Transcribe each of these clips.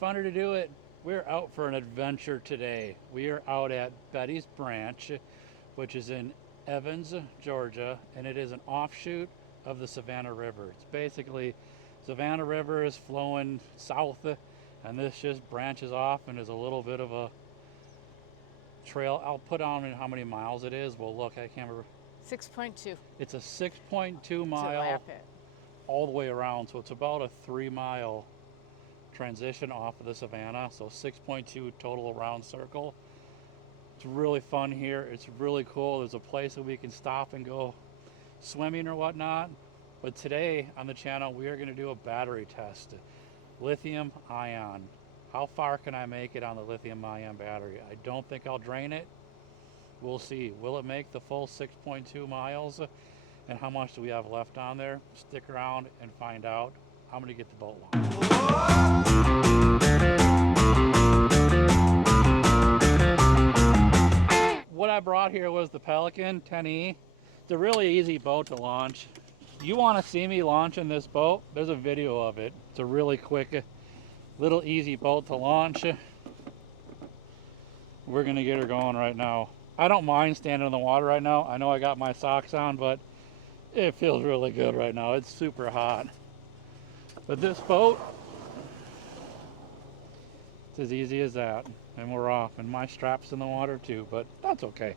Funner to do it. We're out for an adventure today. We are out at Betty's Branch, which is in Evans, Georgia, and it is an offshoot of the Savannah River. It's basically Savannah River is flowing south, and this just branches off and is a little bit of a trail. I'll put on how many miles it is. We'll look. I can't remember. 6.2. It's a 6.2 mile To lap it. all the way around, so it's about a 3-mile transition off of the Savannah, so 6.2 total around circle. It's really fun here. It's really cool. There's a place that we can stop and go swimming or whatnot. But today on the channel, we are going to do a battery test. Lithium ion. How far can I make it on the lithium ion battery? I don't think I'll drain it. We'll see. Will it make the full 6.2 miles? And how much do we have left on there? Stick around and find out. I'm going to get the boat launched. What I brought here was the Pelican 10E. It's a really easy boat to launch. You want to see me launching this boat? There's a video of it. It's a really quick, little easy boat to launch. We're going to get her going right now. I don't mind standing in the water right now. I know I got my socks on, but it feels really good right now. It's super hot. But this boat, it's as easy as that. And we're off. And my strap's in the water too, but that's okay.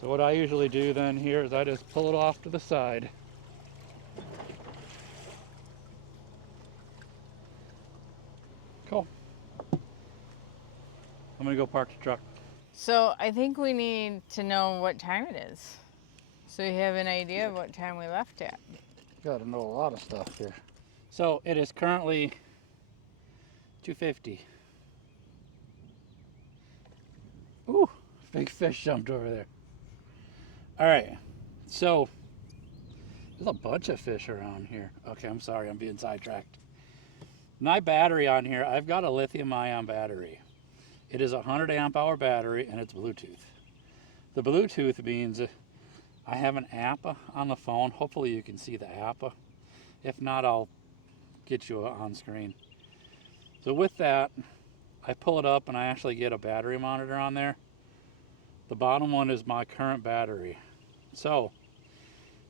So what I usually do then here is I just pull it off to the side. Cool. I'm gonna go park the truck. So I think we need to know what time it is, so you have an idea of what time we left at. Got to know a lot of stuff here. So it is currently 2:50. Ooh, big fish jumped over there. All right, so there's a bunch of fish around here. Okay, I'm sorry, I'm being sidetracked. My battery on here, I've got a lithium ion battery. It is a 100 amp hour battery and it's Bluetooth. The Bluetooth means I have an app on the phone. Hopefully you can see the app. If not, I'll get you on screen. So with that, I pull it up and I actually get a battery monitor on there. The bottom one is my current battery. So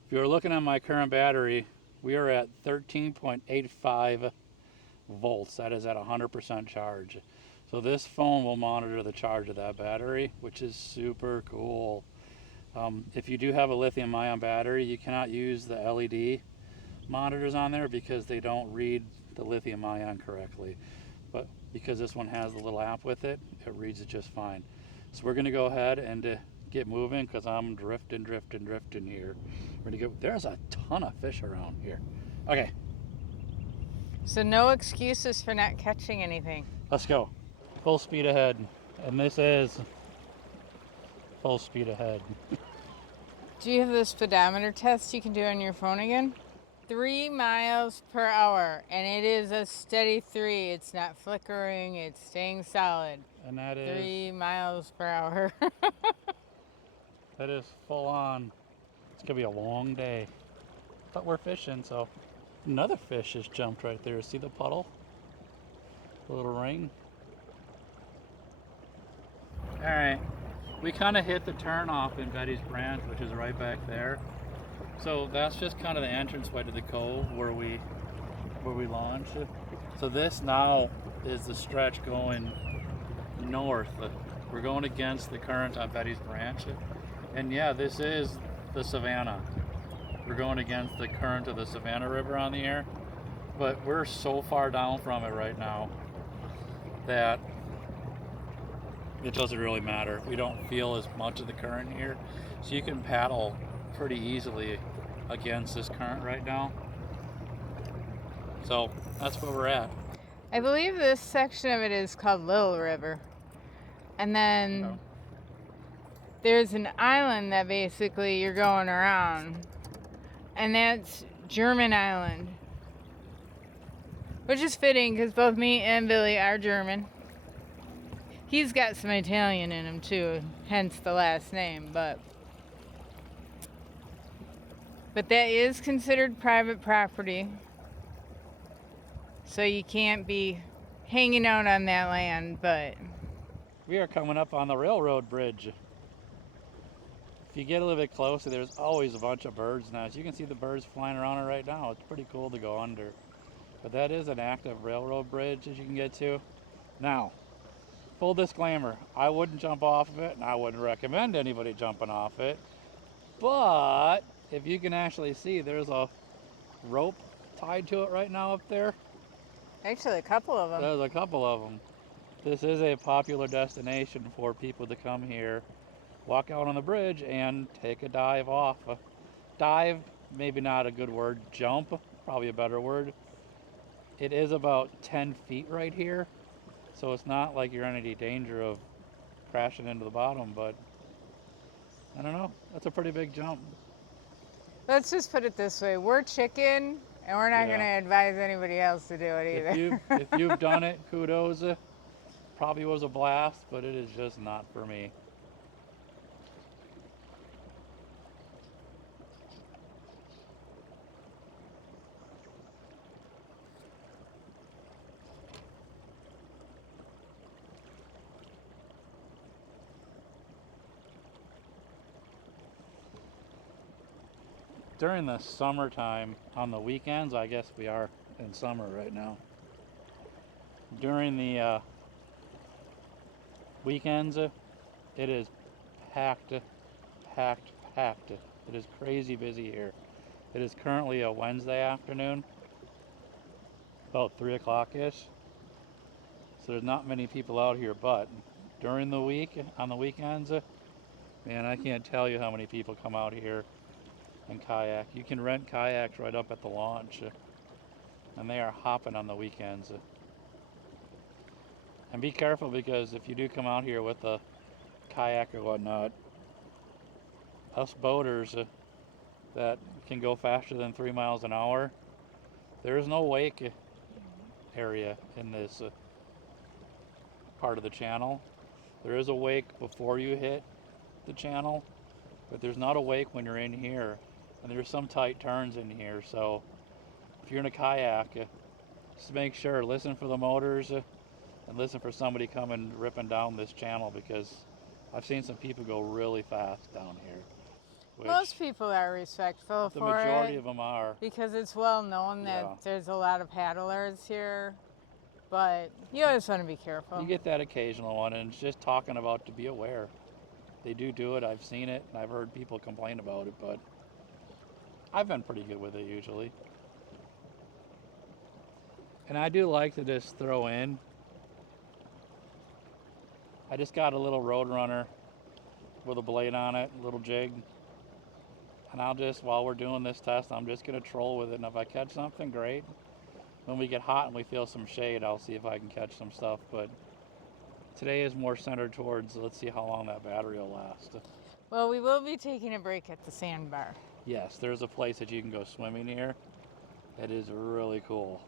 if you're looking at my current battery, we are at 13.85 volts. That is at 100% charge. So this phone will monitor the charge of that battery, which is super cool. If you do have a lithium ion battery, you cannot use the LED monitors on there because they don't read the lithium ion correctly. But because this one has the little app with it, it reads it just fine. So we're gonna go ahead and get moving because I'm drifting here. We're gonna go. There's a ton of fish around here. Okay. So no excuses for not catching anything. Let's go. Full speed ahead. And this is full speed ahead. Do you have the speedometer test you can do on your phone again? 3 miles per hour, and it is a steady 3. It's not flickering, it's staying solid. And that is 3 miles per hour. that is full on. It's gonna be a long day. But we're fishing, so another fish just jumped right there. See the puddle? The little ring. All right, we kind of hit the turn off in Betty's Branch, which is right back there. So that's just kind of the entranceway to the cove where we launch. So this now is the stretch going north. We're going against the current on Betty's Branch. And yeah, this is the Savannah. We're going against the current of the Savannah River on the air. But we're so far down from it right now that it doesn't really matter. We don't feel as much of the current here. So you can paddle pretty easily against this current right now. So that's where we're at. I believe this section of it is called Little River. And then there's an island that basically you're going around. And that's German Island. Which is fitting because both me and Billy are German. He's got some Italian in him too, hence the last name, but that is considered private property. So you can't be hanging out on that land, but We are coming up on the railroad bridge. If you get a little bit closer, there's always a bunch of birds now. As you can see the birds flying around it right now. It's pretty cool to go under. But that is an active railroad bridge as you can get to. Now, full disclaimer, I wouldn't jump off of it, and I wouldn't recommend anybody jumping off it. But if you can actually see, there's a rope tied to it right now up there. actually a couple of them. There's a couple of them. This is a popular destination for people to come here, walk out on the bridge, and take a dive off. Dive, maybe not a good word. Jump, probably a better word. It is about 10 feet right here, so it's not like you're in any danger of crashing into the bottom, but I don't know. That's a pretty big jump. Let's just put it this way. We're chicken, and we're not Yeah. going to advise anybody else to do it either. If you've done it, kudos. Probably was a blast, but it is just not for me. During the summertime, on the weekends, I guess we are in summer right now. During the weekends, it is packed, packed, packed. It is crazy busy here. It is currently a Wednesday afternoon, about 3 o'clock-ish. So there's not many people out here, but during the week, on the weekends, man, I can't tell you how many people come out here and kayak. You can rent kayaks right up at the launch, and they are hopping on the weekends. And be careful, because if you do come out here with a kayak or whatnot, us boaters that can go faster than 3 miles an hour, there is no wake area in this part of the channel. There is a wake before you hit the channel, but there's not a wake when you're in here, and there's some tight turns in here. So if you're in a kayak, just make sure, listen for the motors, and listen for somebody coming ripping down this channel, because I've seen some people go really fast down here. Most people are respectful The for majority it of them are. because it's well known that Yeah. there's a lot of paddlers here, but you always want to be careful. You get that occasional one, and it's just talking about to be aware. They do it. I've seen it, and I've heard people complain about it, but I've been pretty good with it usually. And I do like to just throw in. I just got a little Roadrunner with a blade on it, a little jig. And I'll just, while we're doing this test, I'm just going to troll with it. And if I catch something, great. When we get hot and we feel some shade, I'll see if I can catch some stuff. But today is more centered towards, let's see how long that battery will last. Well, we will be taking a break at the sandbar. Yes, there's a place that you can go swimming here. It is really cool.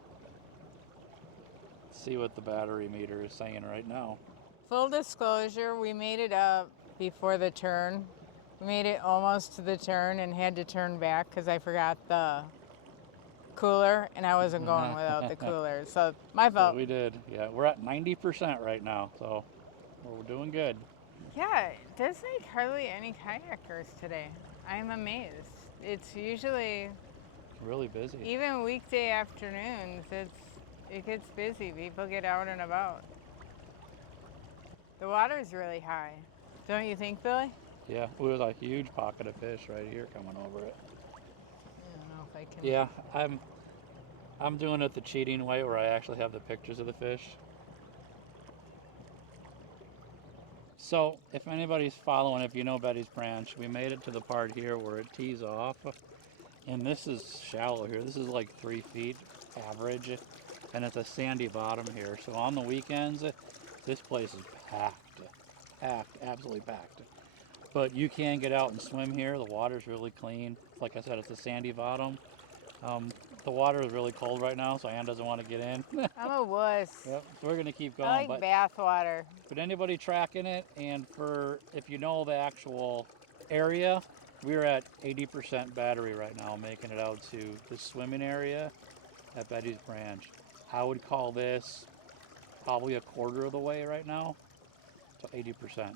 Let's see what the battery meter is saying right now. Full disclosure, we made it up before the turn. We made it almost to the turn and had to turn back because I forgot the cooler, and I wasn't going without the cooler. So my fault. Yeah, we did. Yeah, we're at 90% right now, so we're doing good. Yeah, there's like hardly any kayakers today. I'm amazed. It's usually, Really busy. even weekday afternoons, it gets busy. People get out and about. The water's really high. Don't you think, Billy? Yeah, there's a huge pocket of fish right here coming over it. I don't know if I can. Yeah, I'm doing it the cheating way, where I actually have the pictures of the fish. So if anybody's following, if you know Betty's Branch, we made it to the part here where it tees off, and this is shallow here. This is like 3 feet average, and it's a sandy bottom here. So on the weekends, this place is packed, absolutely packed. But you can get out and swim here. The water's really clean. Like I said, it's a sandy bottom. The water is really cold right now, so Ann doesn't want to get in. I'm a wuss. Yep, so we're gonna keep going. I like bath water. But anybody tracking it, and for, if you know the actual area, we're at 80% battery right now, making it out to the swimming area at Betty's Branch. I would call this probably a quarter of the way right now to 80%.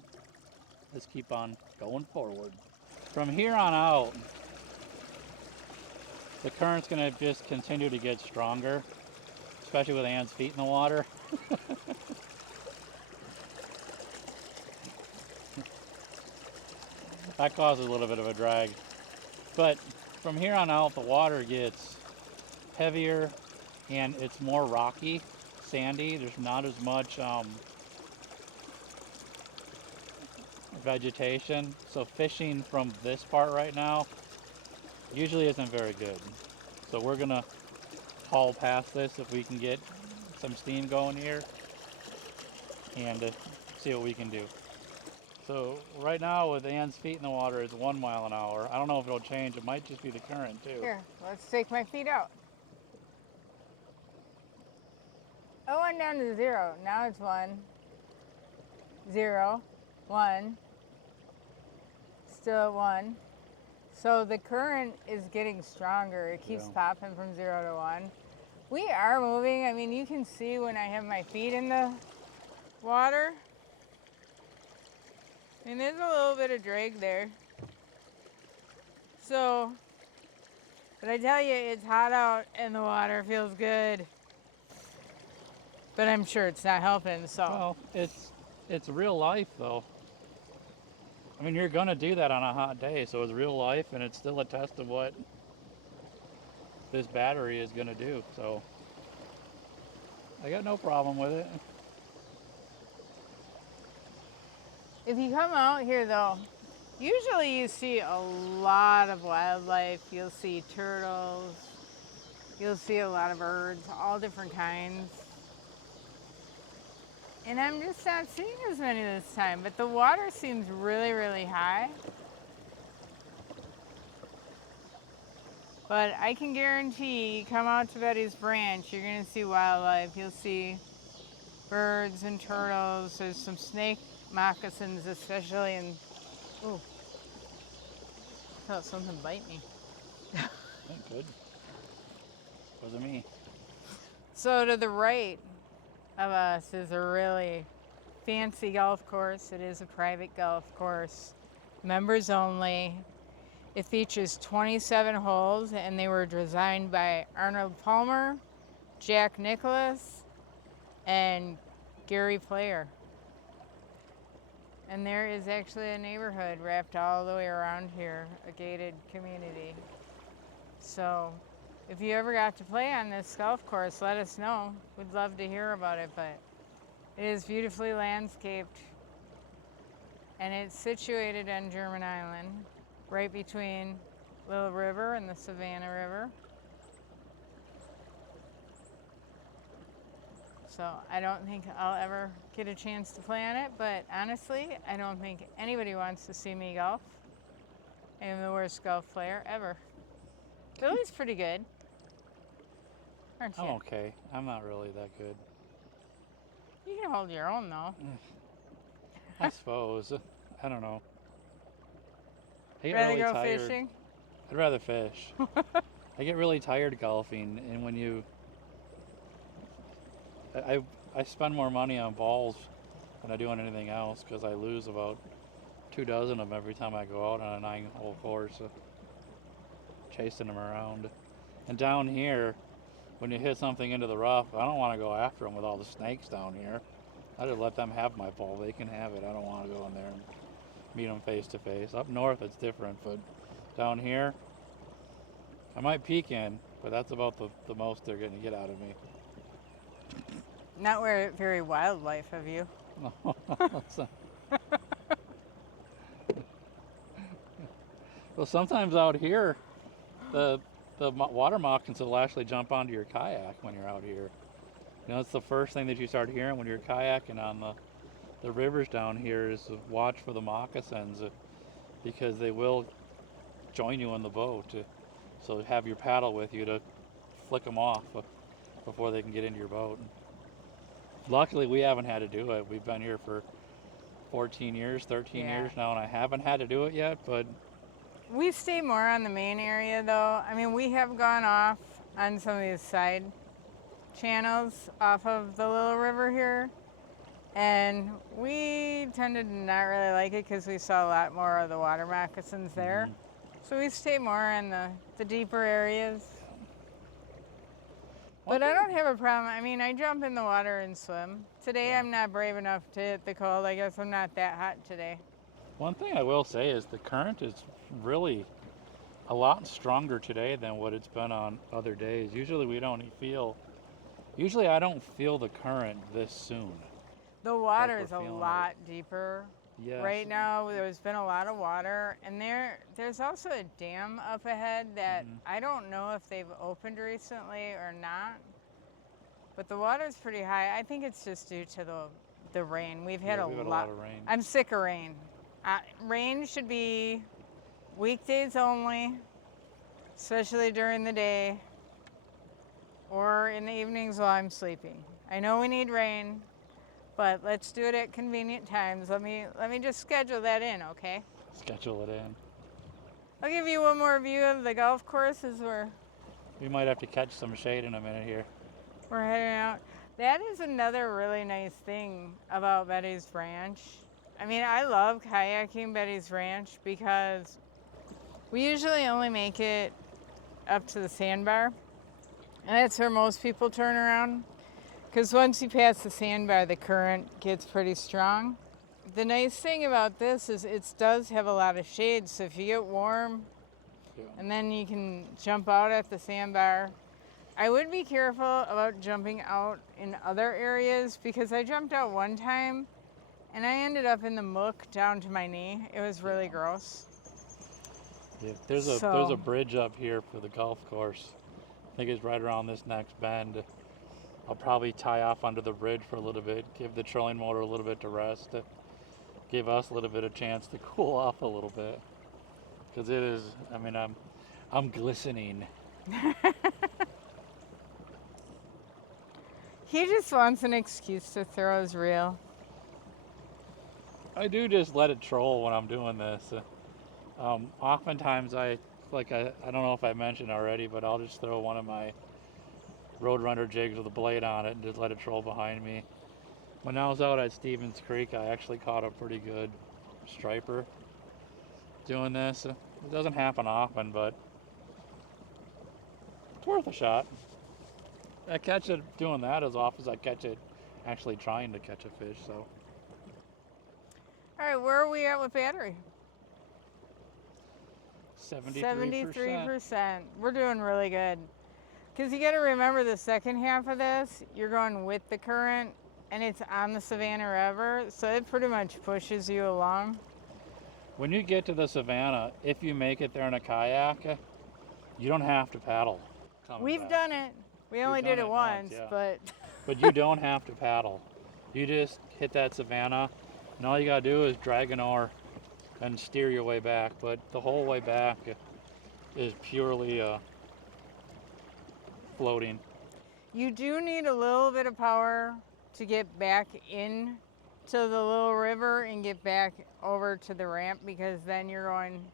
Let's keep on going forward. From here on out, the current's gonna just continue to get stronger, especially with Anne's feet in the water. That causes a little bit of a drag. But from here on out, the water gets heavier and it's more rocky, sandy. There's not as much vegetation. So fishing from this part right now usually isn't very good. So we're gonna haul past this if we can get some steam going here and see what we can do. So right now with Anne's feet in the water it's 1 mile an hour. I don't know if it'll change. It might just be the current too. Here, let's take my feet out. Oh, went down to 0. Now it's 1, 0, 1, still at 1. So the current is getting stronger. It keeps popping from 0 to 1. We are moving. I mean, you can see when I have my feet in the water. I mean, there's a little bit of drag there. So, but I tell you, it's hot out and the water feels good. But I'm sure it's not helping, so. Well, it's real life though. I mean, you're gonna do that on a hot day, so it's real life and it's still a test of what this battery is gonna do. So I got no problem with it. If you come out here though, usually you see a lot of wildlife. You'll see turtles, you'll see a lot of birds, all different kinds. And I'm just not seeing as many this time, but the water seems really, really high. But I can guarantee you come out to Betty's Branch, you're gonna see wildlife. You'll see birds and turtles. There's some snake moccasins, especially in, oh, I felt something bite me. Good. Wasn't me. So to the right of us is a really fancy golf course. It is a private golf course, members only. It features 27 holes and they were designed by Arnold Palmer, Jack Nicklaus, and Gary Player. And there is actually a neighborhood wrapped all the way around here, a gated community. So if you ever got to play on this golf course, let us know. We'd love to hear about it, but it is beautifully landscaped and it's situated on German Island, right between Little River and the Savannah River. So I don't think I'll ever get a chance to play on it, but honestly, I don't think anybody wants to see me golf. I am the worst golf player ever. Billy's pretty good, aren't you? I'm okay. I'm not really that good. You can hold your own though. I suppose. I don't know. I get Rather really go tired. fishing? I'd rather fish. I get really tired golfing, and when you I spend more money on balls than I do on anything else because I lose about 2 dozen of them every time I go out on a 9-hole course, chasing them around. And down here, when you hit something into the rough, I don't want to go after them with all the snakes down here. I just let them have my ball. They can have it. I don't want to go in there and meet them face to face. Up north, it's different, but down here, I might peek in, but that's about the most they're going to get out of me. Not very wildlife of you. Well, sometimes out here, the water moccasins will actually jump onto your kayak when you're out here. You know, it's the first thing that you start hearing when you're kayaking on the rivers down here is to watch for the moccasins because they will join you on the boat. So have your paddle with you to flick them off before they can get into your boat. Luckily, we haven't had to do it. We've been here for 14 years, 13 years now, and I haven't had to do it yet, but... We stay more on the main area, though. I mean, we have gone off on some of these side channels off of the Little River here. And we tended to not really like it because we saw a lot more of the water moccasins there. So we stay more in the deeper areas. But I don't have a problem. I mean, I jump in the water and swim. Today I'm not brave enough to hit the cold. I guess I'm not that hot today. One thing I will say is the current is really a lot stronger today than what it's been on other days. Usually I don't feel the current this soon. The water is a lot deeper. Yes. Right now, there's been a lot of water, and there's also a dam up ahead that I don't know if they've opened recently or not, but the water's pretty high. I think it's just due to the rain. We've had a lot of rain. I'm sick of rain. Rain should be weekdays only, especially during the day or in the evenings while I'm sleeping. I know we need rain, but let's do it at convenient times. Let me just schedule that in, okay? Schedule it in. I'll give you one more view of the golf course as We might have to catch some shade in a minute here. we're heading out. That is another really nice thing about Betty's Ranch. I mean, I love kayaking Betty's Ranch because we usually only make it up to the sandbar, and that's where most people turn around. Because once you pass the sandbar, the current gets pretty strong. The nice thing about this is it does have a lot of shade, so if you get warm, and then you can jump out at the sandbar. I would be careful about jumping out in other areas because I jumped out one time and I ended up in the muck down to my knee. It was really gross. Yeah, there's a bridge up here for the golf course. I think it's right around this next bend. I'll probably tie off under the bridge for a little bit, give the trolling motor a little bit to rest, give us a little bit of chance to cool off a little bit. Because it is, I mean, I'm glistening. He just wants an excuse to throw his reel. I do just let it troll when I'm doing this. Oftentimes I don't know if I mentioned already, but I'll just throw one of my Roadrunner jigs with a blade on it and just let it troll behind me. When I was out at Stevens Creek, I actually caught a pretty good striper doing this. It doesn't happen often, but it's worth a shot. I catch it doing that as often as I catch it actually trying to catch a fish. So. All right, where are we at with battery? 73%. We're doing really good. Because you got to remember the second half of this, you're going with the current, and it's on the Savannah River, so it pretty much pushes you along. When you get to the Savannah, if you make it there in a kayak, you don't have to paddle. We've done it. We only did it once, yeah. but... But you don't have to paddle. You just hit that Savannah, and all you gotta do is drag an oar and steer your way back. But the whole way back is purely floating. You do need a little bit of power to get back in to the Little River and get back over to the ramp, because then you're going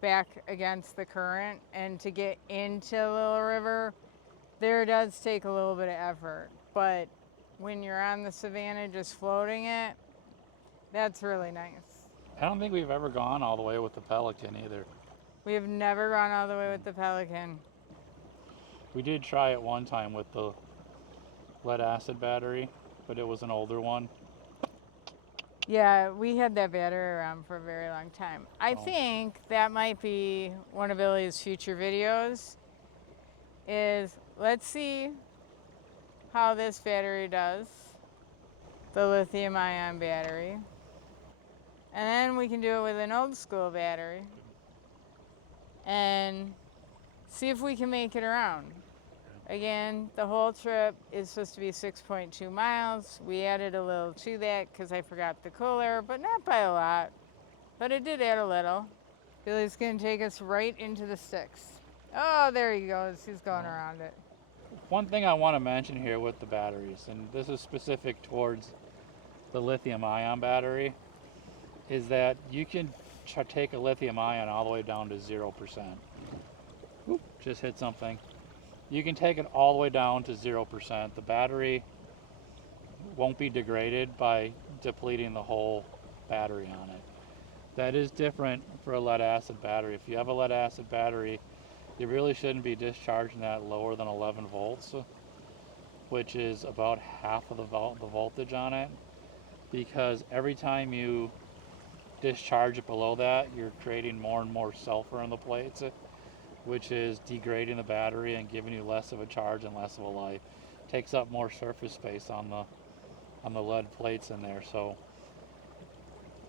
back against the current, and to get into Little River, there does take a little bit of effort. But when you're on the Savannah just floating it, that's really nice. I don't think we've ever gone all the way with the Pelican either. We have never gone all the way with the Pelican. We did try it one time with the lead acid battery, but it was an older one. Yeah, we had that battery around for a very long time. I think that might be one of Billy's future videos, is let's see how this battery does, the lithium ion battery. And then we can do it with an old school battery and see if we can make it around. Again, the whole trip is supposed to be 6.2 miles. We added a little to that because I forgot the cooler, but not by a lot. But it did add a little. Billy's going to take us right into the sticks. Oh, there he goes. He's going around it. One thing I want to mention here with the batteries, and this is specific towards the lithium ion battery, is that you can take a lithium ion all the way down to 0%. Oop, just hit something. you can take it all the way down to 0%. The battery won't be degraded by depleting the whole battery on it. That is different for a lead acid battery. If you have a lead acid battery, you really shouldn't be discharging that lower than 11 volts, which is about half of the voltage on it, because every time you discharge it below that, you're creating more and more sulfur in the plates, which is degrading the battery and giving you less of a charge and less of a life. Takes up more surface space on the lead plates in there. So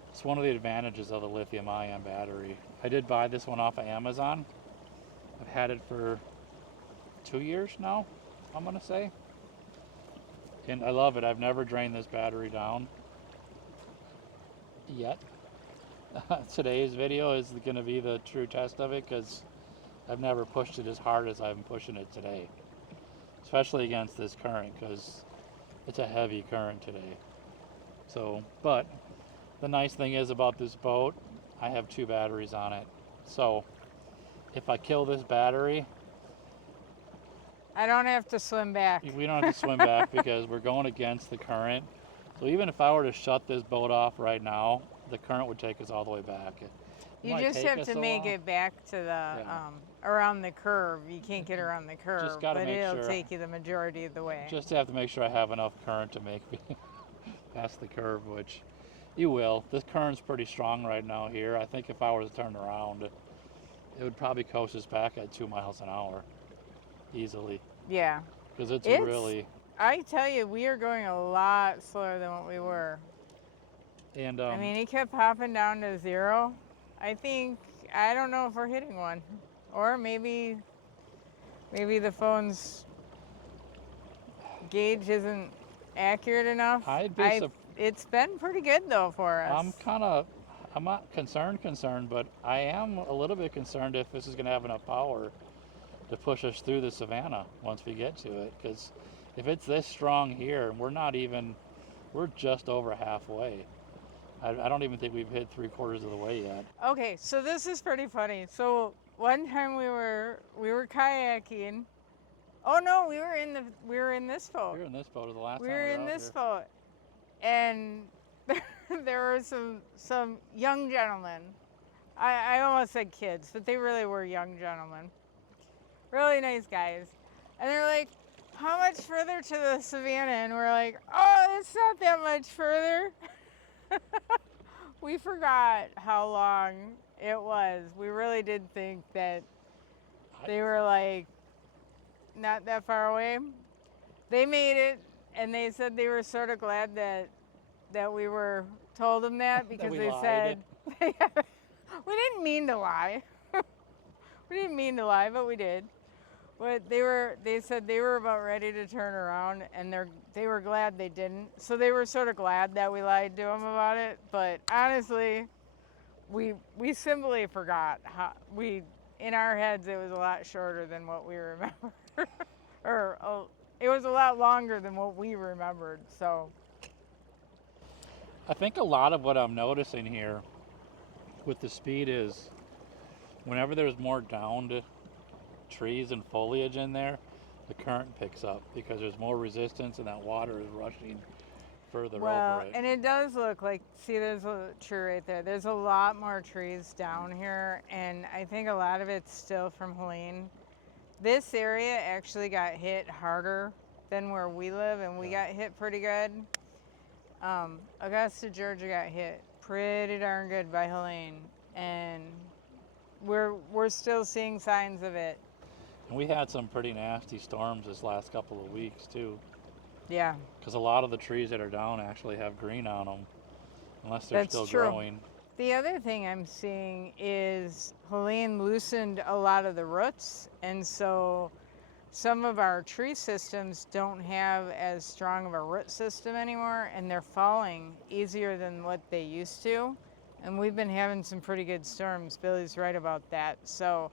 it's one of the advantages of the lithium ion battery. I did buy this one off of Amazon. I've had it for 2 years now, I'm gonna say. And I love it. I've never drained this battery down yet. Today's video is gonna be the true test of it, because I've never pushed it as hard as I'm pushing it today. Especially against this current, because it's a heavy current today. So, but the nice thing is about this boat, I have 2 batteries on it. So if I kill this battery, I don't have to swim back. we don't have to swim back because we're going against the current. So even if I were to shut this boat off right now, the current would take us all the way back. You just have to make it back to the around the curve. You can't get around the curve, Just gotta but make it'll sure. take you the majority of the way. Just have to make sure I have enough current to make me past the curve, which you will. This current's pretty strong right now here. I think if I were to turn around, it would probably coast us back at 2 miles an hour easily. Yeah. Because it's really... I tell you, we are going a lot slower than what we were. And I mean, it kept popping down to 0. I don't know if we're hitting one. Or maybe the phone's gauge isn't accurate enough. It's been pretty good though for us. I'm not concerned, but I am a little bit concerned if this is going to have enough power to push us through the Savannah once we get to it. Because if it's this strong here, we're just over halfway. I don't even think we've hit 3/4 of the way yet. Okay, so this is pretty funny. So one time we were kayaking. Oh no, we were in this boat. We were in this boat the last time we were in this here. boat, and there were some young gentlemen. I almost said kids, but they really were young gentlemen. Really nice guys, and they're like, "How much further to the Savannah?" And we're like, "Oh, it's not that much further." We forgot how long it was. We really did think that they were like not that far away. They made it, and they said they were sort of glad that we told them that, because That they said we didn't mean to lie. We didn't mean to lie, but we did. But they said they were about ready to turn around, and they were glad they didn't. So they were sort of glad that we lied to them about it. But honestly, we simply forgot in our heads it was a lot shorter than what we remember, it was a lot longer than what we remembered. So I think a lot of what I'm noticing here with the speed is whenever there's more downed trees and foliage in there, the current picks up because there's more resistance and that water is rushing further over it. And it does look like, see, there's a tree right there. There's a lot more trees down here, and I think a lot of it's still from Helene. This area actually got hit harder than where we live, and we got hit pretty good. Augusta, Georgia got hit pretty darn good by Helene, and we're still seeing signs of it. And we had some pretty nasty storms this last couple of weeks too. Yeah. Because a lot of the trees that are down actually have green on them, unless they're still true. growing. The other thing I'm seeing is Helene loosened a lot of the roots, and so some of our tree systems don't have as strong of a root system anymore, and they're falling easier than what they used to. And we've been having some pretty good storms. Billy's right about that. So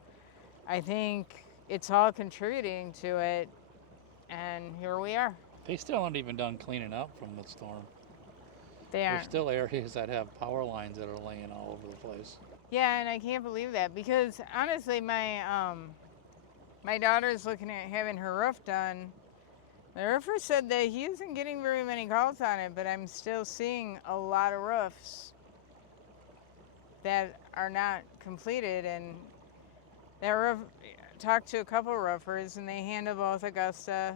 I think it's all contributing to it, and here we are. They still aren't even done cleaning up from the storm. They aren't. There's still areas that have power lines that are laying all over the place. Yeah, and I can't believe that, because honestly, my My daughter's looking at having her roof done. The roofer said that he isn't getting very many calls on it, but I'm still seeing a lot of roofs that are not completed. And that roof, talked to a couple roofers, and they handle both Augusta,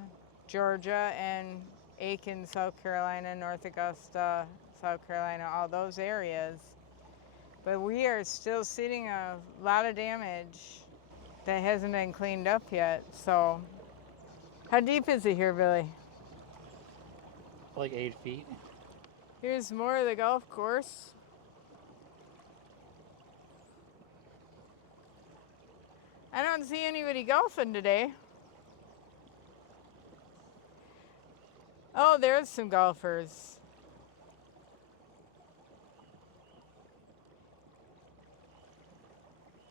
Georgia, and Aiken, South Carolina, North Augusta, South Carolina, all those areas. But we are still seeing a lot of damage that hasn't been cleaned up yet. So, how deep is it here, Billy? Like 8 feet. Here's more of the golf course. I don't see anybody golfing today. Oh, there's some golfers.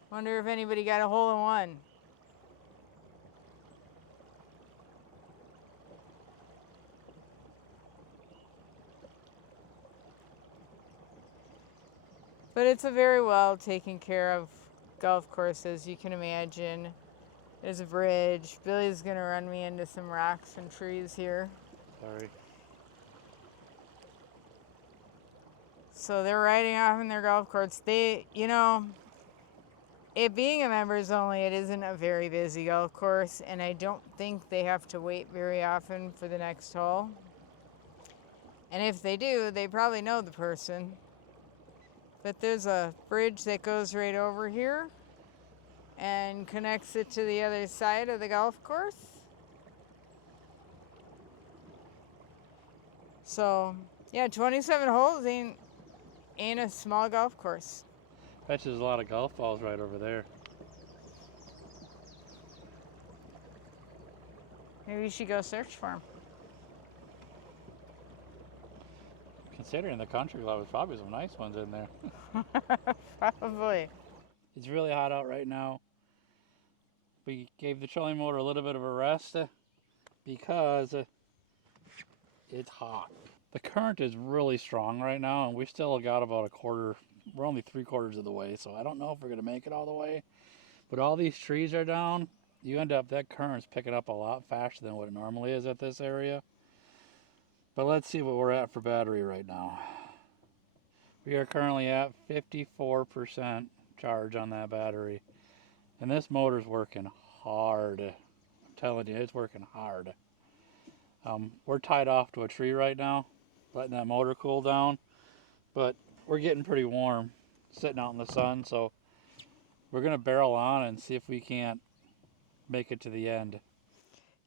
Wonder if anybody got a hole in one. But it's a very well taken care of golf course, as you can imagine. There's a bridge. Billy's gonna run me into some rocks and trees here. Sorry. So they're riding off in their golf course. They, it being a members only, it isn't a very busy golf course, and I don't think they have to wait very often for the next hole. And if they do, they probably know the person. But there's a bridge that goes right over here and connects it to the other side of the golf course. So, yeah, 27 holes ain't a small golf course. Bet there's a lot of golf balls right over there. Maybe you should go search for them. Considering the country club, there's probably some nice ones in there. Probably. It's really hot out right now. We gave the trolling motor a little bit of a rest because it's hot. The current is really strong right now, and we still got about a quarter. We're only 3/4 of the way, so I don't know if we're going to make it all the way. But all these trees are down. You end up, that current's picking up a lot faster than what it normally is at this area. But let's see what we're at for battery right now. We are currently at 54% charge on that battery. And this motor's working hard. I'm telling you, it's working hard. We're tied off to a tree right now, letting that motor cool down. But we're getting pretty warm sitting out in the sun, so we're going to barrel on and see if we can't make it to the end.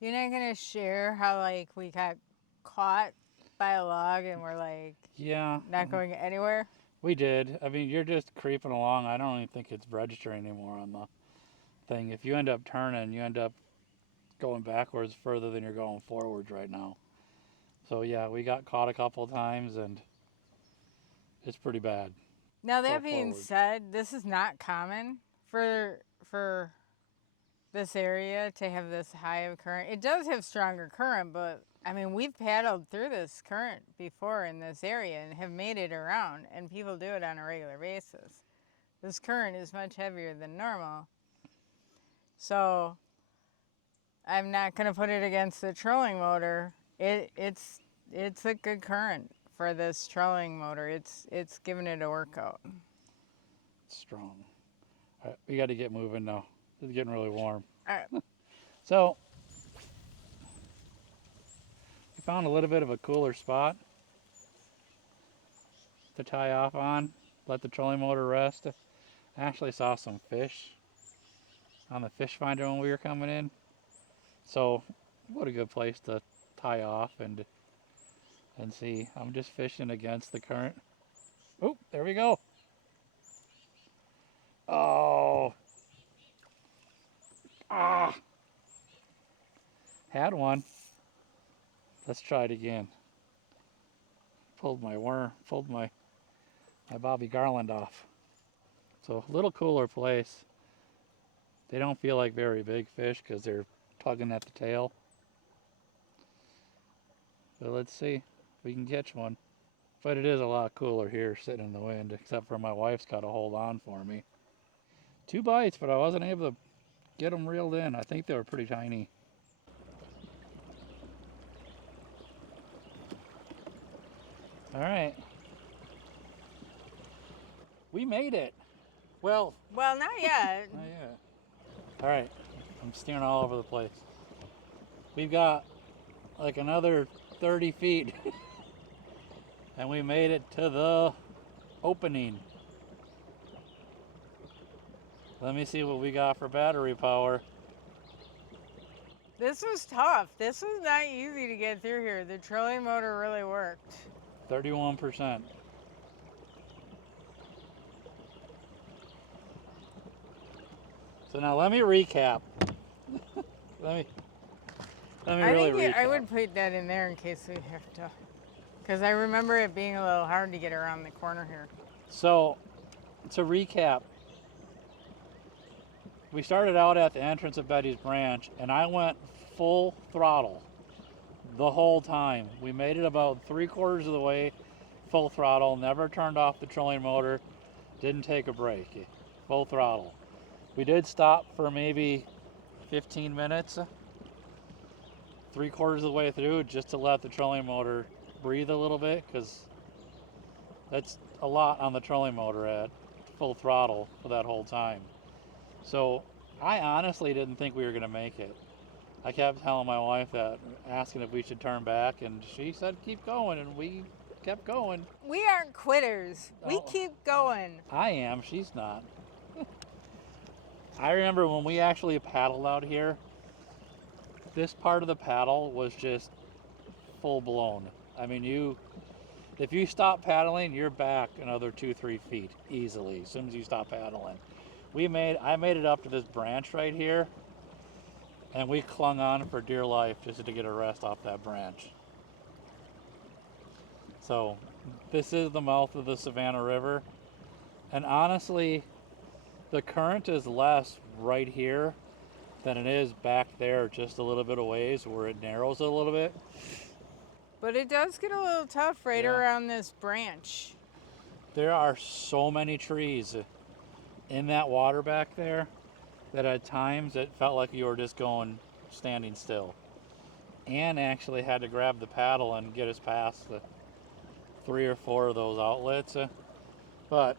You're not going to share how, we got caught by a log and we're, yeah, not going anywhere? We did. I mean, you're just creeping along. I don't even think it's registering anymore on the thing. If you end up turning, you end up going backwards further than you're going forwards right now. So yeah, we got caught a couple of times and it's pretty bad. Now that being said, this is not common for this area to have this high of current. It does have stronger current, but I mean, we've paddled through this current before in this area and have made it around, and people do it on a regular basis. This current is much heavier than normal. So I'm not going to put it against the trolling motor. It's a good current for this trolling motor. It's giving it a workout. It's strong. All right, we got to get moving now. It's getting really warm. All right. So we found a little bit of a cooler spot to tie off on. Let the trolling motor rest. I actually saw some fish on the fish finder when we were coming in. So what a good place to tie off and see. I'm just fishing against the current. Oh, there we go. Oh. Ah. Had one. Let's try it again. Pulled my Bobby Garland off. So a little cooler place. They don't feel like very big fish because they're tugging at the tail. But let's see if we can catch one. But it is a lot cooler here sitting in the wind, except for my wife's got to hold on for me. 2 bites, but I wasn't able to get them reeled in. I think they were pretty tiny. All right. We made it. Well, Well, not yet. not yet. All right. I'm steering all over the place. We've got like another 30 feet. And we made it to the opening. Let me see what we got for battery power. This was tough. This was not easy to get through here. The trolling motor really worked. 31%. So now let me recap. let me really recap. I would put that in there in case we have to, because I remember it being a little hard to get around the corner here. So to recap, we started out at the entrance of Betty's Branch, and I went full throttle the whole time. We made it about 3/4 of the way, full throttle, never turned off the trolling motor, didn't take a break, full throttle. We did stop for maybe 15 minutes, 3/4 of the way through, just to let the trolling motor breathe a little bit, because that's a lot on the trolling motor at full throttle for that whole time. So I honestly didn't think we were going to make it. I kept telling my wife that, asking if we should turn back, and she said keep going, and we kept going. We aren't quitters. We keep going. I am, she's not. I remember when we actually paddled out here, this part of the paddle was just full blown. I mean, if you stop paddling, you're back another 2-3 feet easily as soon as you stop paddling. I made it up to this branch right here, and we clung on for dear life just to get a rest off that branch. So this is the mouth of the Savannah River, and honestly, the current is less right here than it is back there, just a little bit of ways where it narrows a little bit. But it does get a little tough right around this branch. There are so many trees in that water back there that at times it felt like you were just standing still. Ann actually had to grab the paddle and get us past the 3 or 4 of those outlets, but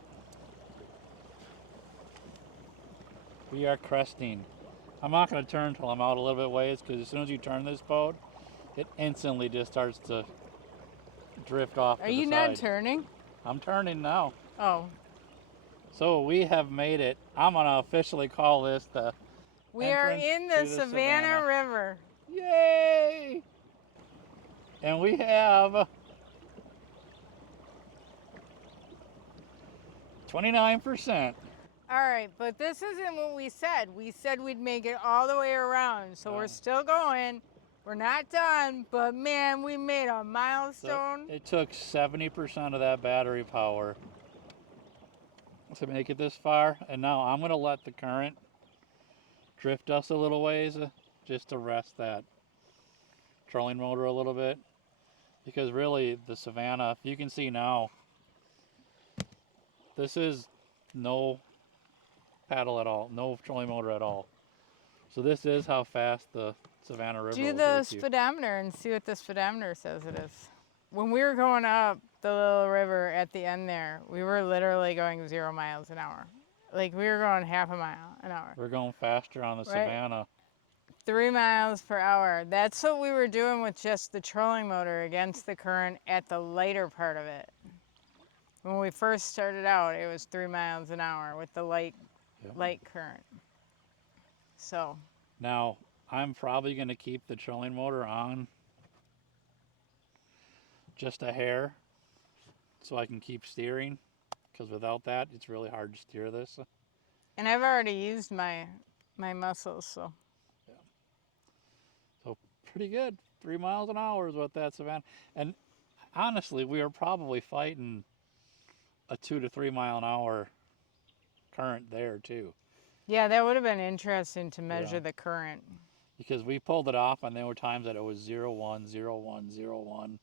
we are cresting. I'm not going to turn until I'm out a little bit ways, because as soon as you turn this boat, it instantly just starts to drift off to the side. Are you not turning? I'm turning now. Oh. So we have made it. I'm going to officially call this the We are in the Savannah River. Yay! And we have 29%. All right, but this isn't what we said. We said we'd make it all the way around, so we're still going. We're not done, but man, we made a milestone. So it took 70% of that battery power to make it this far, and now I'm going to let the current drift us a little ways just to rest that trolling motor a little bit, because really the Savannah, if you can see now, this is no paddle at all, no trolling motor at all. So this is how fast the Savannah River Do the speedometer and see what the speedometer says it is. When we were going up the little river at the end there, we were literally going 0 miles an hour. Like we were going half a mile an hour. We're going faster on the Savannah. 3 miles per hour. That's what we were doing with just the trolling motor against the current at the lighter part of it. When we first started out, it was 3 miles an hour with the light current. So. Now, I'm probably going to keep the trolling motor on just a hair so I can keep steering, because without that, it's really hard to steer this. And I've already used my muscles, so. Yeah. So pretty good. 3 miles an hour is what that Savannah. And honestly, we are probably fighting a 2 to 3 mile an hour current there too. Yeah, that would have been interesting to measure the current. Because we pulled it off, and there were times that it was 0, 1, 0, 1, 0, 1.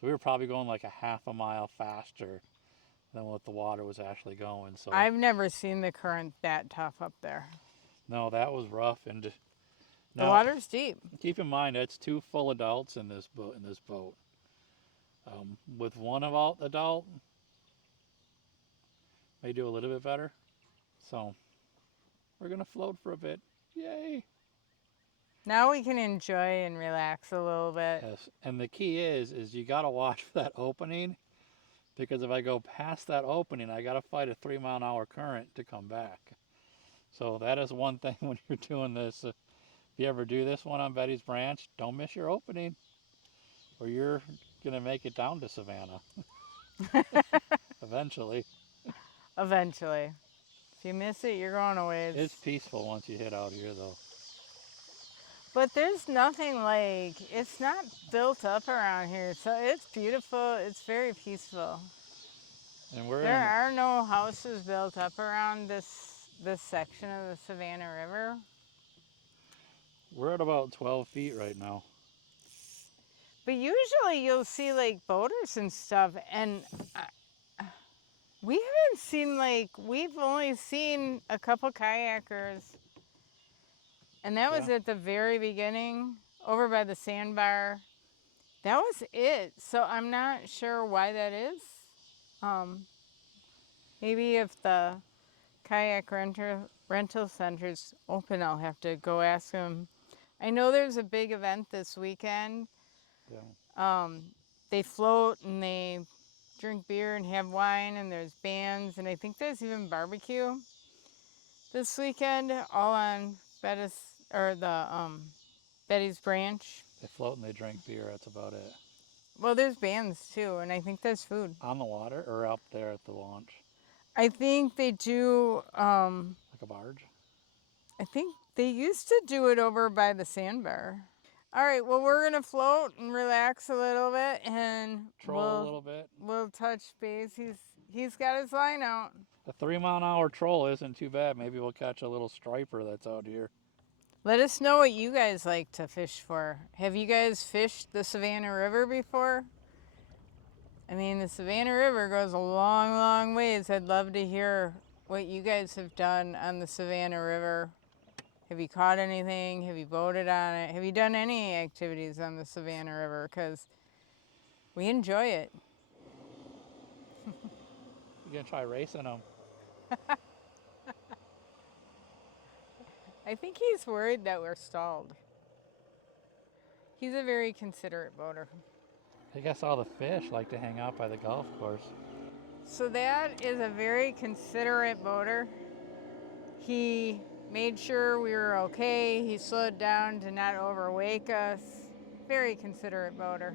So we were probably going like a half a mile faster than what the water was actually going. So I've never seen the current that tough up there. No, that was rough. And The now, water's deep. keep in mind that's 2 full adults in this boat. With one adult, may do a little bit better. So we're gonna float for a bit. Yay! Now we can enjoy and relax a little bit. Yes. And the key is you gotta watch for that opening, because if I go past that opening, I gotta fight a 3-mile-an-hour current to come back. So that is one thing when you're doing this. If you ever do this one on Betty's Branch, don't miss your opening, or you're gonna make it down to Savannah eventually. Eventually. If you miss it, you're going a ways. It's peaceful once you hit out here, though. But there's nothing like, it's not built up around here, so it's beautiful. It's very peaceful. And There are no houses built up around this section of the Savannah River. We're at about 12 feet right now. But usually you'll see like boaters and stuff, and we haven't seen we've only seen a couple kayakers, and that was at the very beginning over by the sandbar. That was it. So I'm not sure why that is. Maybe if the kayak rental center's open, I'll have to go ask them. I know there's a big event this weekend. Yeah. They float and they drink beer and have wine, and there's bands, and I think there's even barbecue this weekend, all on Betty's Branch. They float and they drink beer. That's about it. Well, there's bands too, and I think there's food. On the water or up there at the launch? I think they do. Like a barge? I think they used to do it over by the sandbar. All right, well, we're going to float and relax a little bit, and Troll a little bit. We'll touch base. He's got his line out. A 3-mile-an-hour troll isn't too bad. Maybe we'll catch a little striper that's out here. Let us know what you guys like to fish for. Have you guys fished the Savannah River before? I mean, the Savannah River goes a long, long ways. I'd love to hear what you guys have done on the Savannah River. Have you caught anything? Have you boated on it? Have you done any activities on the Savannah River? Because we enjoy it. You're going to try racing them. I think he's worried that we're stalled. He's a very considerate boater. I guess all the fish like to hang out by the golf course. So that is a very considerate boater. He made sure we were okay. He slowed down to not overwake us. Very considerate boater.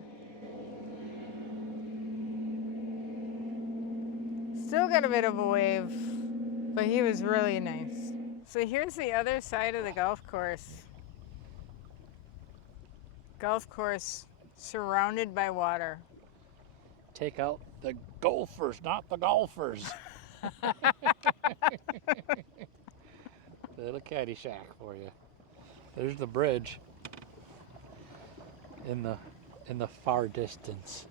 Still got a bit of a wave, but he was really nice. So here's the other side of the golf course. Golf course surrounded by water. Take out the golfers, not the golfers. Little caddy shack for you. There's the bridge in the far distance.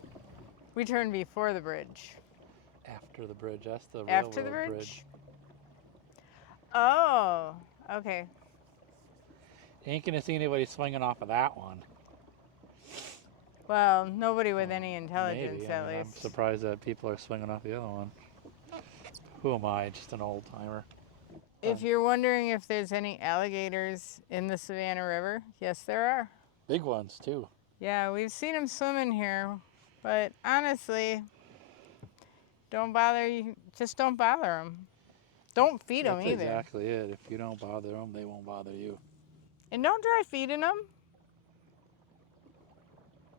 We turned before the bridge. After the bridge, that's the railroad After the bridge? Oh, okay. Ain't gonna see anybody swinging off of that one. Well, nobody with any intelligence, Maybe. at I'm least. surprised that people are swinging off the other one. Who am I? Just an old timer. If you're wondering if there's any alligators in the Savannah River, yes, there are. Big ones too. Yeah, we've seen them swimming here, but honestly, just don't bother them. Don't feed them That's either. exactly it. If you don't bother them, they won't bother you. And don't try feeding them.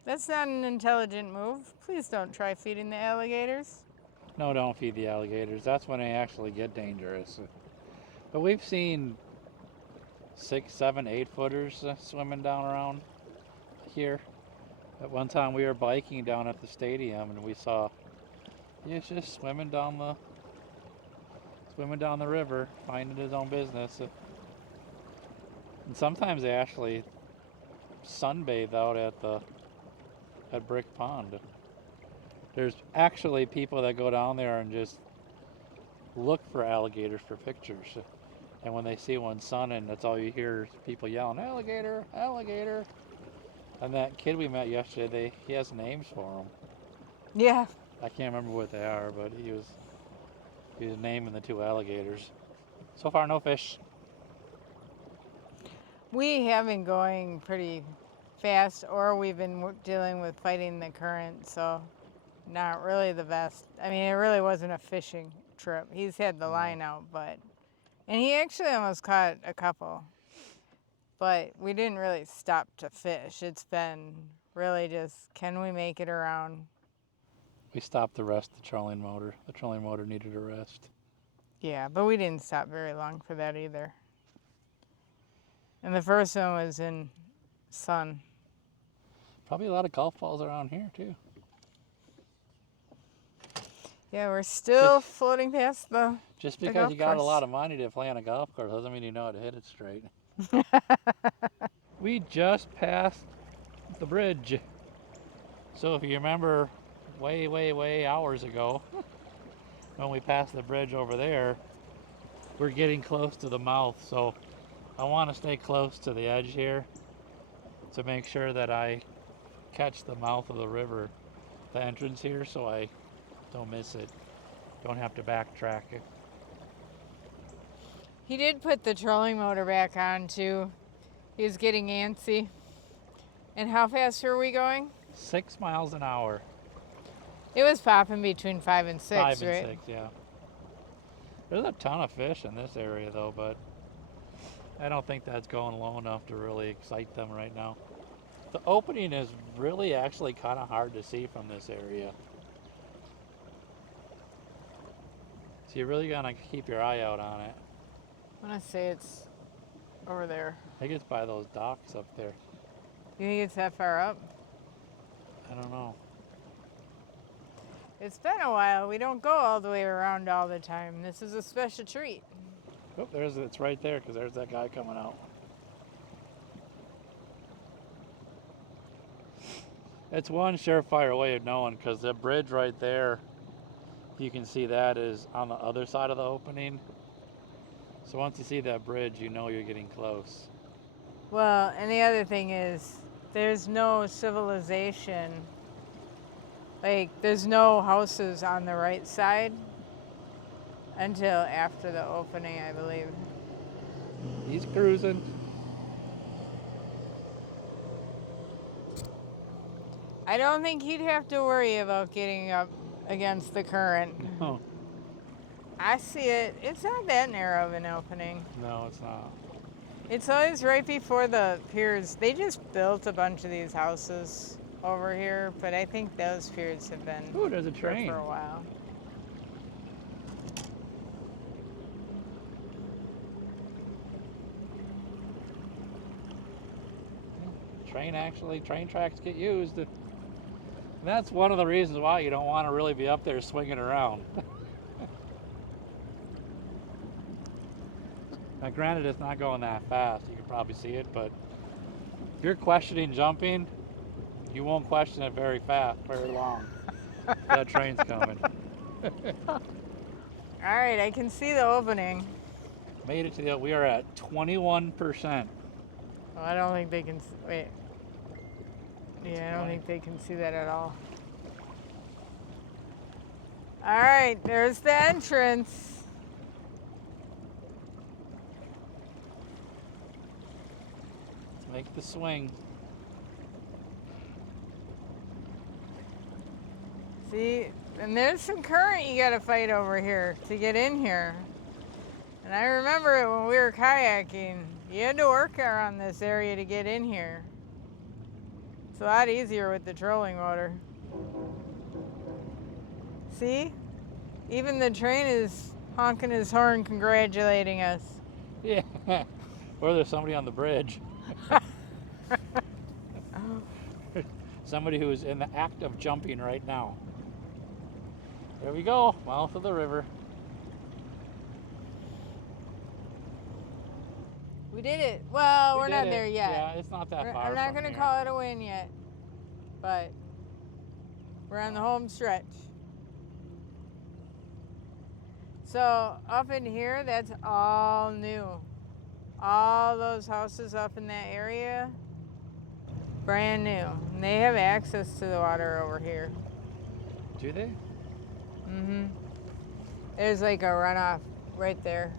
That's not an intelligent move. Please don't try feeding the alligators. No, don't feed the alligators. That's when they actually get dangerous. But we've seen 6, 7, 8 footers swimming down around here. At one time we were biking down at the stadium and we saw he's just swimming down the river, minding his own business. And sometimes they actually sunbathe out at Brick Pond. There's actually people that go down there and just look for alligators for pictures. And when they see one sunning, that's all you hear is people yelling, alligator, alligator. And that kid we met yesterday, he has names for them. Yeah. I can't remember what they are, but he was naming the 2 alligators. So far, no fish. We have been going pretty fast, or we've been dealing with fighting the current, so not really the best. I mean, it really wasn't a fishing trip. He's had the line out, and he actually almost caught a couple, but we didn't really stop to fish. It's been really just, can we make it around? We stopped to rest the trolling motor. The trolling motor needed a rest. Yeah, but we didn't stop very long for that either. And the first one was in sun. Probably a lot of golf balls around here, too. Yeah, we're still floating past the Just the because golf you got a course. lot of money to play on a golf course doesn't mean you know how to hit it straight. We just passed the bridge. So if you remember way hours ago, when we passed the bridge over there, we're getting close to the mouth. So I want to stay close to the edge here to make sure that I catch the mouth of the river, the entrance here, so I don't miss it. Don't have to backtrack it. He did put the trolling motor back on too. He was getting antsy. And how fast were we going? 6 miles an hour. It was popping between 5 and 6, 5 and right? 6, yeah. There's a ton of fish in this area though, but I don't think that's going low enough to really excite them right now. The opening is really actually kind of hard to see from this area. So you're really gonna keep your eye out on it. I'm gonna say it's over there. I think it's by those docks up there. You think it's that far up? I don't know. It's been a while. We don't go all the way around all the time. This is a special treat. Oh, it's right there because there's that guy coming out. It's one surefire way of knowing because the bridge right there, you can see that is on the other side of the opening. So once you see that bridge, you know you're getting close. Well, and the other thing is, there's no civilization. Like, there's no houses on the right side until after the opening, I believe. He's cruising. I don't think he'd have to worry about getting up against the current. Oh, I see it. It's not that narrow of an opening. no, it's not. It's always right before the piers. They just built a bunch of these houses over here, but I think those piers have been Ooh, there's a here train. for a while. Train tracks get used. And that's one of the reasons why you don't want to really be up there swinging around. Now, granted, it's not going that fast. You can probably see it, but if you're questioning jumping, you won't question it very long. That train's coming. All right, I can see the opening. Made it to we are at 21%. Oh, I don't think they can. Wait. Yeah, I don't think they can see that at all. All right, there's the entrance. Make the swing. See, and there's some current you gotta fight over here to get in here. And I remember it when we were kayaking. You had to work around this area to get in here. It's a lot easier with the trolling motor. See? Even the train is honking his horn congratulating us. Yeah. Or there's somebody on the bridge. Somebody who is in the act of jumping right now. There we go, mouth of the river. We did it. Well, we're We not did it. there yet. Yeah, it's not that far. I'm not from going to here. call it a win yet, but we're on the home stretch. So up in here, that's all new. All those houses up in that area, brand new. And they have access to the water over here. Do they? Mm-hmm. There's like a runoff right there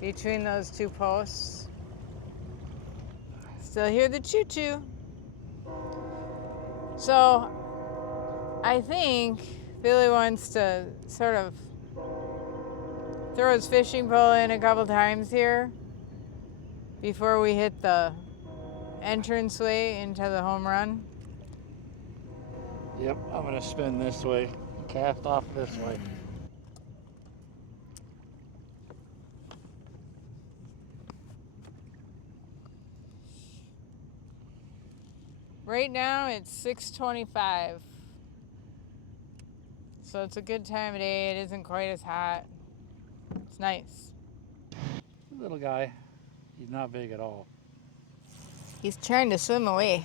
between those two posts. Still hear the choo-choo. So I think Billy wants to sort of throw his fishing pole in a couple times here before we hit the entranceway into the home run. Yep, I'm gonna spin this way, cast off this way. Right now it's 6:25. So it's a good time of day. It isn't quite as hot. It's nice. Little guy, he's not big at all. He's trying to swim away.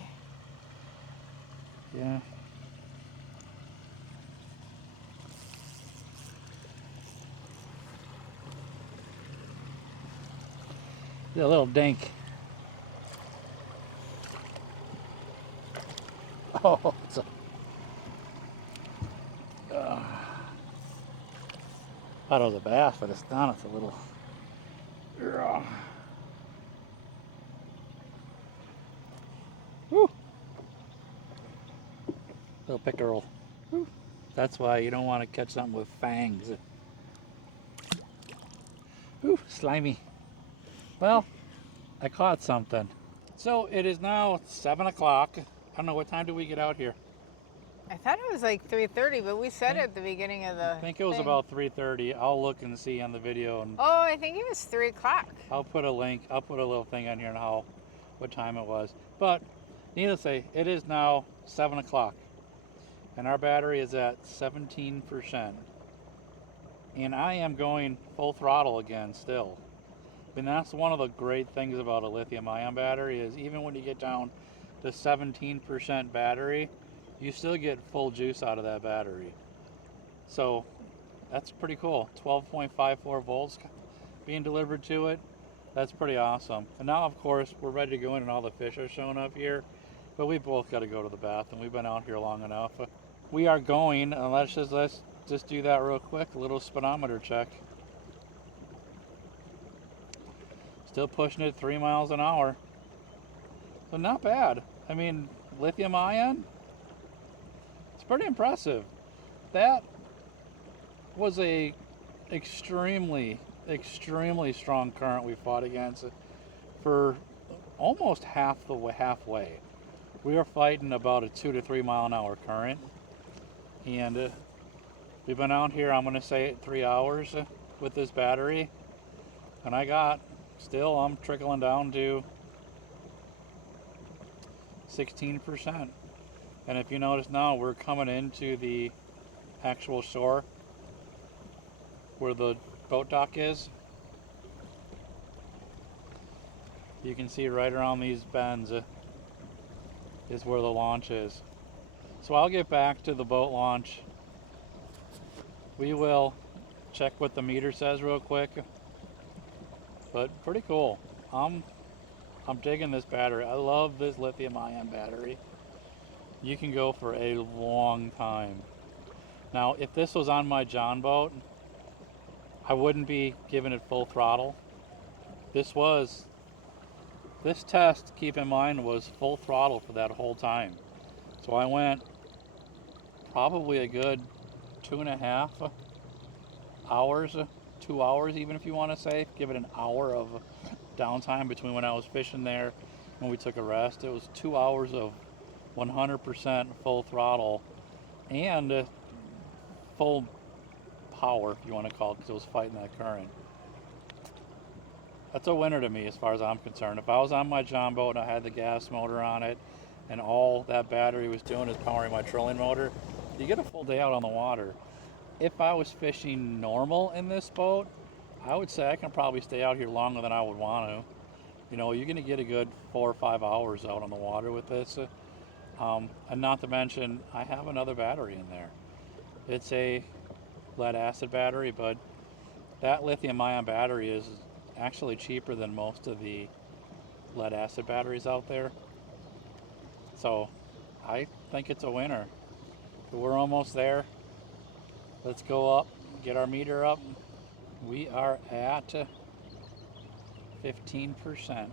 Yeah. He's a little dink. Oh, it's a... thought it was a bass, but it's not. It's a little... Woo. Little pickerel. Woo. That's why you don't want to catch something with fangs. Ooh, slimy. Well, I caught something. So it is now 7 o'clock. I don't know, what time did we get out here? I thought it was like 3:30, but we said at the beginning of the I think it was thing. about 3:30. I'll look and see on the video, and Oh, I think it was 3 o'clock. I'll put a link. I'll put a little thing on here on what time it was. But needless to say, it is now 7 o'clock, and our battery is at 17%. And I am going full throttle again still. And that's one of the great things about a lithium-ion battery is even when you get down to 17% battery, you still get full juice out of that battery. So that's pretty cool. 12.54 volts being delivered to it. That's pretty awesome. And now, of course, we're ready to go in and all the fish are showing up here. But we both got to go to the bathroom. We've been out here long enough. We are going, and let's just do that real quick. A little speedometer check. Still pushing it 3 miles an hour. So not bad. I mean, lithium ion, it's pretty impressive. That was a extremely strong current we fought against for almost halfway. We were fighting about a 2 to 3 mile an hour current, and we've been out here, I'm going to say 3 hours with this battery, and I'm trickling down to 16%. And if you notice now, we're coming into the actual shore where the boat dock is. You can see right around these bends is where the launch is. So I'll get back to the boat launch. We will check what the meter says real quick. But pretty cool. I'm digging this battery. I love this lithium ion battery. You can go for a long time. Now, if this was on my John boat, I wouldn't be giving it full throttle. This test, keep in mind, was full throttle for that whole time. So I went probably a good 2.5 hours, 2 hours even if you want to say. Give it an hour of downtime between when I was fishing there and we took a rest. It was 2 hours of 100% full throttle and full power, if you want to call it, because it was fighting that current. That's a winner to me as far as I'm concerned. If I was on my John boat and I had the gas motor on it and all that battery was doing is powering my trolling motor, you get a full day out on the water. If I was fishing normal in this boat, I would say I can probably stay out here longer than I would want to. You know, you're going to get a good 4 or 5 hours out on the water with this. And not to mention, I have another battery in there. It's a lead acid battery, but that lithium ion battery is actually cheaper than most of the lead acid batteries out there. So I think it's a winner. We're almost there. Let's go up, get our meter up. We are at 15%.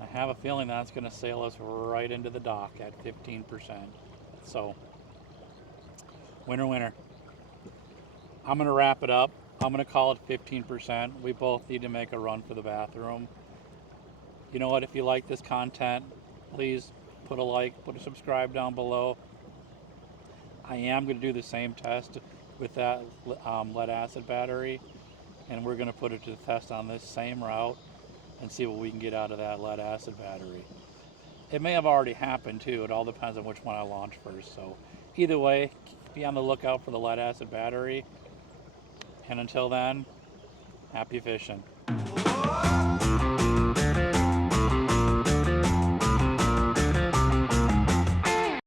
I have a feeling that's going to sail us right into the dock at 15%. So, winner, winner. I'm going to wrap it up. I'm going to call it 15%. We both need to make a run for the bathroom. You know what? If you like this content, please put a like, put a subscribe down below. I am going to do the same test with that lead acid battery, and we're going to put it to the test on this same route and see what we can get out of that lead acid battery. It may have already happened too. It all depends on which one I launch first. So either way, be on the lookout for the lead acid battery. And until then, happy fishing.